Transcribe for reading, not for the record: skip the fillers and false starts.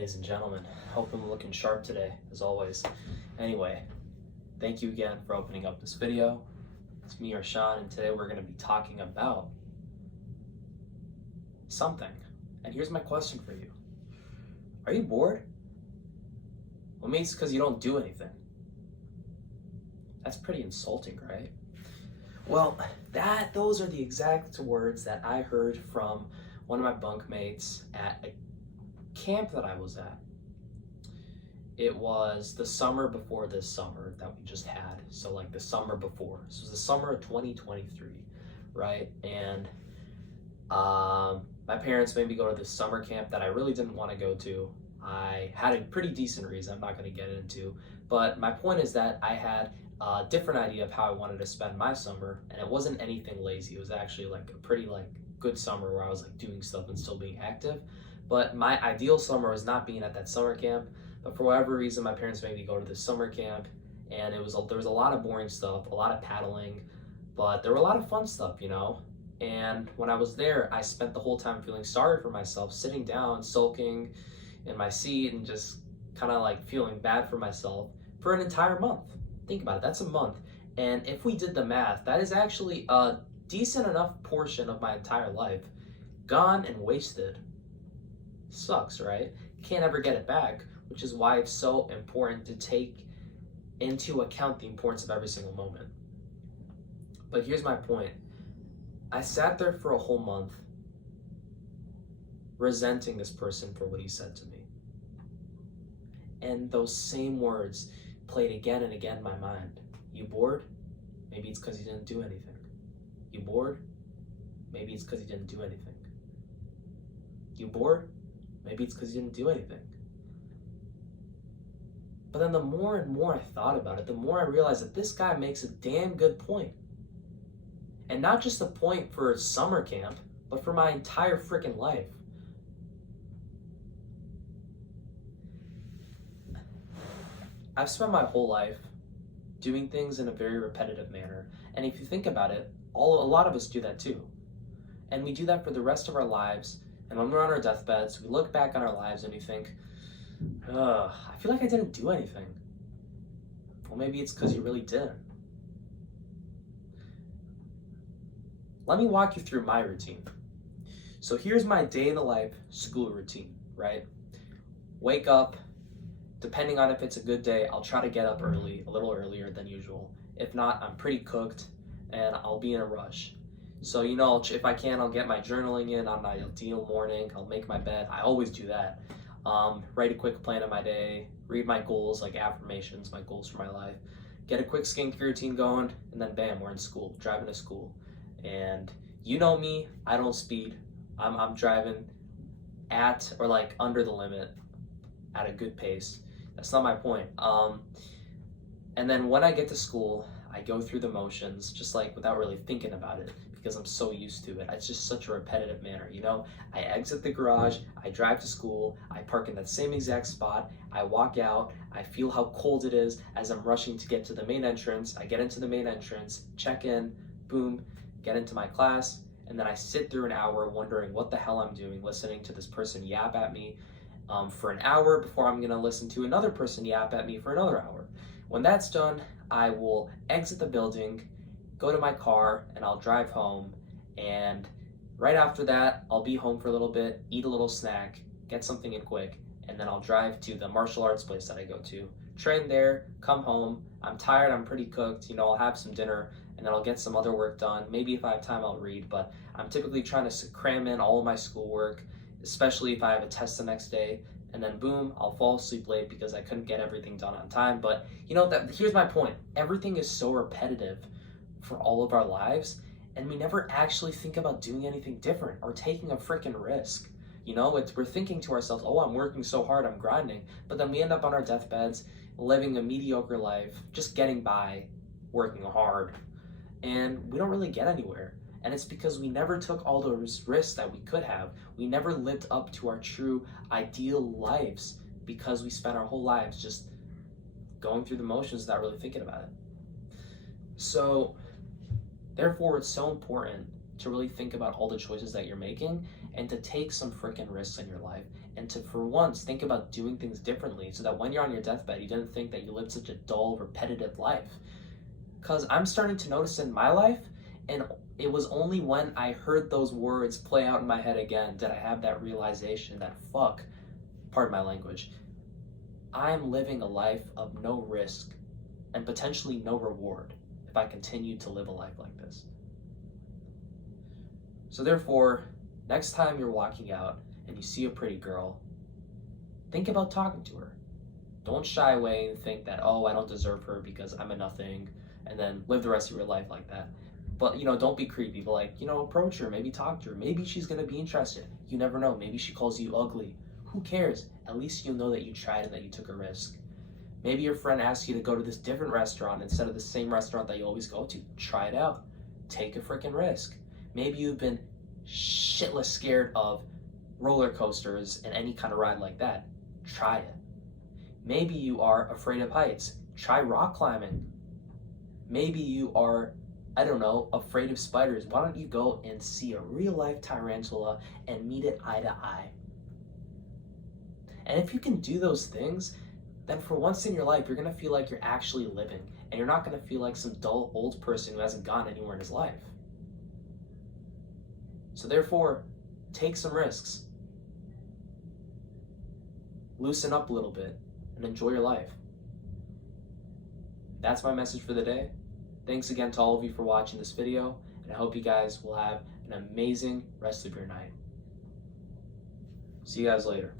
Ladies and gentlemen, hope I'm looking sharp today, as always. Anyway, thank you again for opening up this video. It's me, Arshan, and today we're going to be talking about something. And here's my question for you. Are you bored? Well, maybe it's because you don't do anything. That's pretty insulting, right? Well, those are the exact words that I heard from one of my bunkmates at a camp that I was at. It was the summer before this summer that we just had. So like the summer before. This was the summer of 2023, right? And my parents made me go to this summer camp that I really didn't want to go to. I had a pretty decent reason I'm not going to get into, but my point is that I had a different idea of how I wanted to spend my summer, and it wasn't anything lazy. It was actually like a pretty good summer where I was like doing stuff and still being active. But my ideal summer was not being at that summer camp. But for whatever reason, my parents made me go to this summer camp, and there was a lot of boring stuff, a lot of paddling, but there were a lot of fun stuff, you know. And when I was there, I spent the whole time feeling sorry for myself, sitting down, sulking in my seat, and just kind of like feeling bad for myself for an entire month. Think about it, that's a month. And if we did the math, that is actually a decent enough portion of my entire life gone and wasted. Sucks, right? Can't ever get it back, which is why it's so important to take into account the importance of every single moment. But here's my point. I sat there for a whole month resenting this person for what he said to me. And those same words played again and again in my mind. You bored? Maybe it's because you didn't do anything. You bored? Maybe it's because you didn't do anything. You bored? Maybe it's because you didn't do anything. But then the more and more I thought about it, the more I realized that this guy makes a damn good point. And not just a point for summer camp, but for my entire freaking life. I've spent my whole life doing things in a very repetitive manner. And if you think about it, a lot of us do that too. And we do that for the rest of our lives. And when we're on our deathbeds, we look back on our lives and we think, I feel like I didn't do anything. Well, maybe it's because you really didn't. Let me walk you through my routine. So here's my day in the life school routine, right? Wake up. Depending on if it's a good day, I'll try to get up early, a little earlier than usual. If not, I'm pretty cooked and I'll be in a rush. So, you know, if I can, I'll get my journaling in on my ideal morning. I'll make my bed. I always do that. Write a quick plan of my day, read my goals, like affirmations, my goals for my life, get a quick skincare routine going, and then bam, we're in school, driving to school. And you know me, I don't speed. I'm driving at or like under the limit at a good pace. That's not my point. And then when I get to school, I go through the motions just like without really thinking about it because I'm so used to it. It's just such a repetitive manner, you know? I exit the garage, I drive to school, I park in that same exact spot, I walk out, I feel how cold it is as I'm rushing to get to the main entrance. I get into the main entrance, check in, boom, get into my class, and then I sit through an hour wondering what the hell I'm doing, listening to this person yap at me for an hour before I'm gonna listen to another person yap at me for another hour. When that's done, I will exit the building, go to my car, and I'll drive home. And right after that, I'll be home for a little bit, eat a little snack, get something in quick, and then I'll drive to the martial arts place that I go to, train there, come home. I'm tired, I'm pretty cooked, you know, I'll have some dinner, and then I'll get some other work done. Maybe if I have time, I'll read, but I'm typically trying to cram in all of my schoolwork, especially if I have a test the next day, and then boom, I'll fall asleep late because I couldn't get everything done on time. But you know, here's my point. Everything is so repetitive for all of our lives, and we never actually think about doing anything different or taking a freaking risk. You know, we're thinking to ourselves, oh, I'm working so hard, I'm grinding, but then we end up on our deathbeds, living a mediocre life, just getting by, working hard, and we don't really get anywhere. And it's because we never took all those risks that we could have. We never lived up to our true ideal lives because we spent our whole lives just going through the motions without really thinking about it. So, therefore, it's so important to really think about all the choices that you're making and to take some freaking risks in your life and to, for once, think about doing things differently so that when you're on your deathbed, you didn't think that you lived such a dull, repetitive life. Because I'm starting to notice in my life, and it was only when I heard those words play out in my head again did I have that realization that, fuck, pardon my language, I'm living a life of no risk and potentially no reward if I continue to live a life like this. So therefore, next time you're walking out and you see a pretty girl, think about talking to her. Don't shy away and think that, oh, I don't deserve her because I'm a nothing, and then live the rest of your life like that. But, don't be creepy, but approach her, maybe talk to her. Maybe she's gonna be interested. You never know, maybe she calls you ugly. Who cares? At least you'll know that you tried and that you took a risk. Maybe your friend asks you to go to this different restaurant instead of the same restaurant that you always go to. Try it out. Take a freaking risk. Maybe you've been shitless scared of roller coasters and any kind of ride like that. Try it. Maybe you are afraid of heights. Try rock climbing. Maybe you are, I don't know, afraid of spiders. Why don't you go and see a real life tarantula and meet it eye to eye? And if you can do those things, then for once in your life, you're gonna feel like you're actually living, and you're not gonna feel like some dull old person who hasn't gone anywhere in his life. So therefore, take some risks. Loosen up a little bit and enjoy your life. That's my message for the day. Thanks again to all of you for watching this video, and I hope you guys will have an amazing rest of your night. See you guys later.